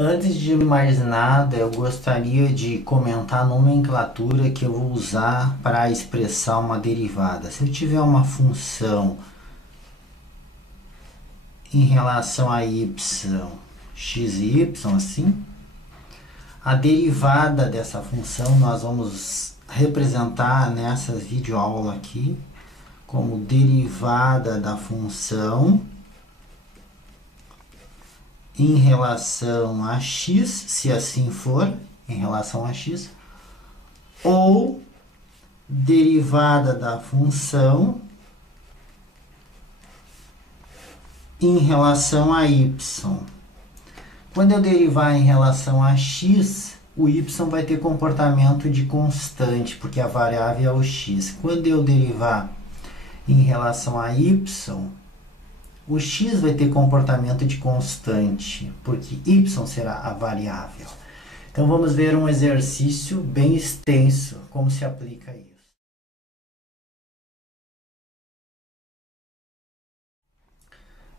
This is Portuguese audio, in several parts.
Antes de mais nada, eu gostaria de comentar a nomenclatura que eu vou usar para expressar uma derivada. Se eu tiver uma função em relação a y, x e y, assim, a derivada dessa função nós vamos representar nessa videoaula aqui como derivada da função em relação a x, se assim for, em relação a x, ou derivada da função em relação a y. Quando eu derivar em relação a x, o y vai ter comportamento de constante, porque a variável é o x. Quando eu derivar em relação a y, o x vai ter comportamento de constante, porque y será a variável. Então vamos ver um exercício bem extenso, como se aplica isso.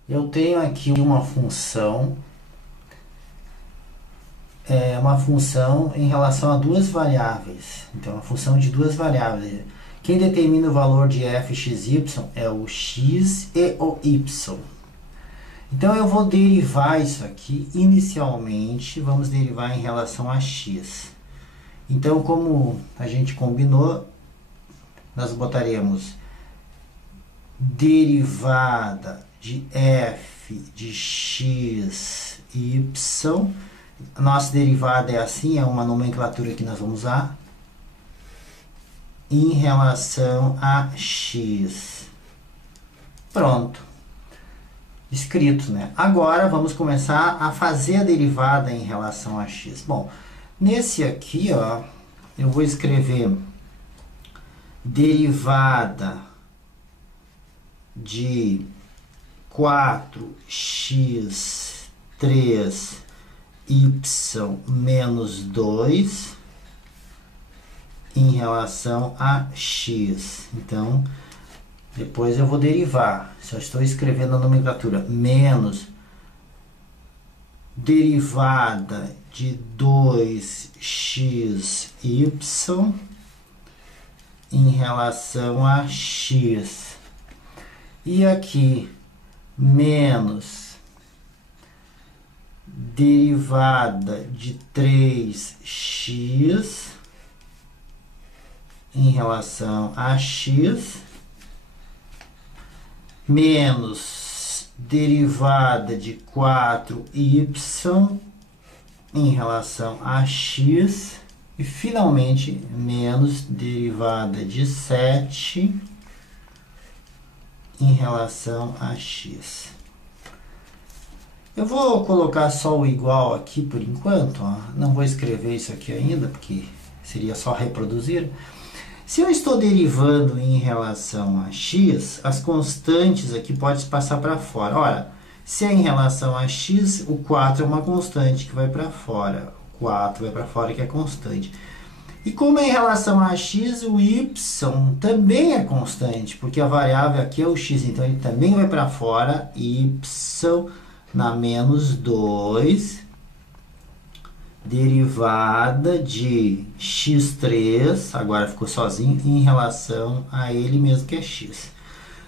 Eu tenho aqui uma função em relação a duas variáveis. Então, uma função de duas variáveis. Quem determina o valor de f, x, y é o x e o y. Então, eu vou derivar isso aqui. Inicialmente, vamos derivar em relação a x. Então, como a gente combinou, nós botaremos derivada de f de x, y. A nossa derivada é assim, é uma nomenclatura que nós vamos usar em relação a x. Pronto. Escrito, né? Agora vamos começar a fazer a derivada em relação a x. Bom, nesse aqui, ó, eu vou escrever derivada de 4x3 y menos 2 em relação a x. Então, depois eu vou derivar. Só estou escrevendo a nomenclatura. Menos derivada de 2xy em relação a x. E aqui, menos derivada de 3x em relação a x, menos derivada de 4y em relação a x, e finalmente menos derivada de 7 em relação a x. Eu vou colocar só o igual aqui por enquanto, ó. Não vou escrever isso aqui ainda, porque seria só reproduzir. Se eu estou derivando em relação a x, as constantes aqui podem passar para fora. Olha, se é em relação a x, o 4 é uma constante que vai para fora. O 4 vai para fora, que é constante. E como é em relação a x, o y também é constante, porque a variável aqui é o x, então ele também vai para fora, y na menos 2, derivada de x3, agora ficou sozinho, em relação a ele mesmo, que é x.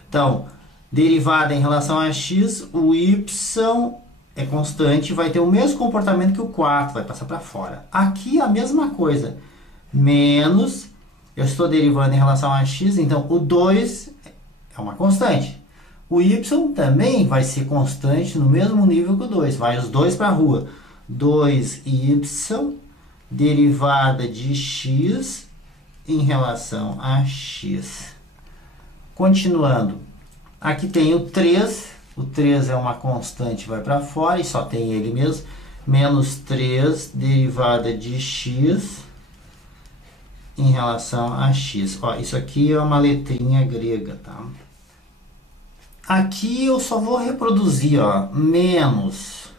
Então, derivada em relação a x, o y é constante, vai ter o mesmo comportamento que o 4, vai passar para fora. Aqui a mesma coisa, menos, eu estou derivando em relação a x, então o 2 é uma constante. O y também vai ser constante no mesmo nível que o 2, vai os dois para a rua. 2y derivada de x em relação a x. Continuando, aqui tem o 3 é uma constante, vai para fora e só tem ele mesmo, menos 3 derivada de x em relação a x. Ó, isso aqui é uma letrinha grega, tá? Aqui eu só vou reproduzir, ó, menos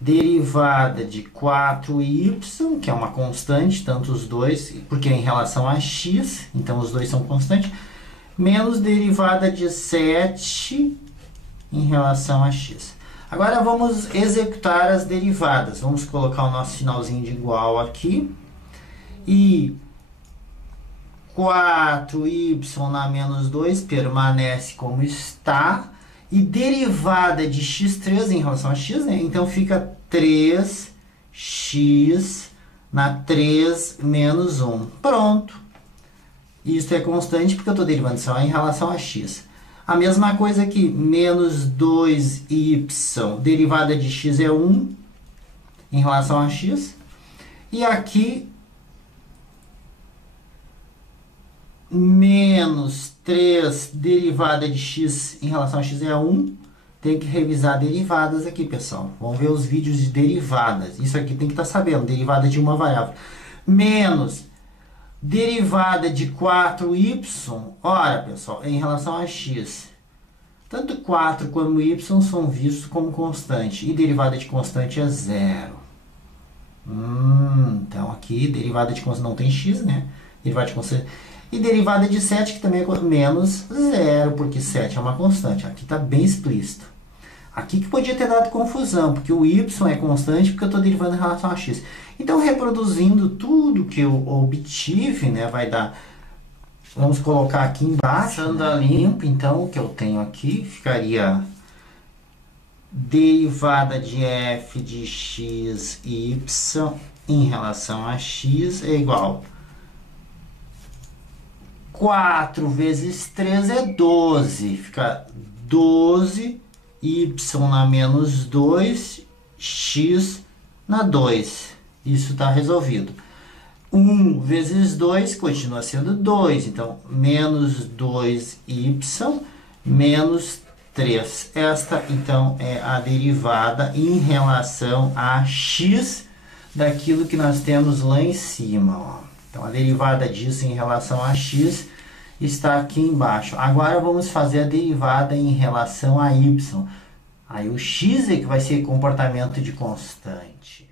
derivada de 4y, que é uma constante, tanto os dois, porque é em relação a x, então os dois são constantes, menos derivada de 7 em relação a x. Agora vamos executar as derivadas. Vamos colocar o nosso sinalzinho de igual aqui. E 4y na menos 2 permanece como está. E derivada de x3 em relação a x, né? Então fica 3x na 3 menos 1. Pronto. Isso é constante porque eu estou derivando só em relação a x. A mesma coisa aqui, menos 2y, derivada de x é 1 em relação a x. E aqui, menos 3 derivada de x em relação a x é 1. Tem que revisar derivadas aqui, pessoal. Vamos ver os vídeos de derivadas. Isso aqui tem que estar sabendo, derivada de uma variável. Menos derivada de 4y, ora, pessoal, em relação a x. Tanto 4 como y são vistos como constante. E derivada de constante é 0. Então, aqui, derivada de constante não tem x, né? Derivada de constante. E derivada de 7, que também é menos 0, porque 7 é uma constante. Aqui está bem explícito. Aqui que podia ter dado confusão, porque o y é constante porque eu estou derivando em relação a x. Então, reproduzindo tudo que eu obtive, né, vai dar... Vamos colocar aqui embaixo, passando a limpo, então, o que eu tenho aqui ficaria derivada de f de x, y em relação a x é igual 4 vezes 3 é 12, fica 12 y na menos 2, x na 2. Isso está resolvido. 1 vezes 2 continua sendo 2. Então, menos 2y menos 3. Esta, então, é a derivada em relação a x daquilo que nós temos lá em cima. Ó. Então, a derivada disso em relação a x está aqui embaixo. Agora vamos fazer a derivada em relação a y. Aí o x é que vai ser comportamento de constante.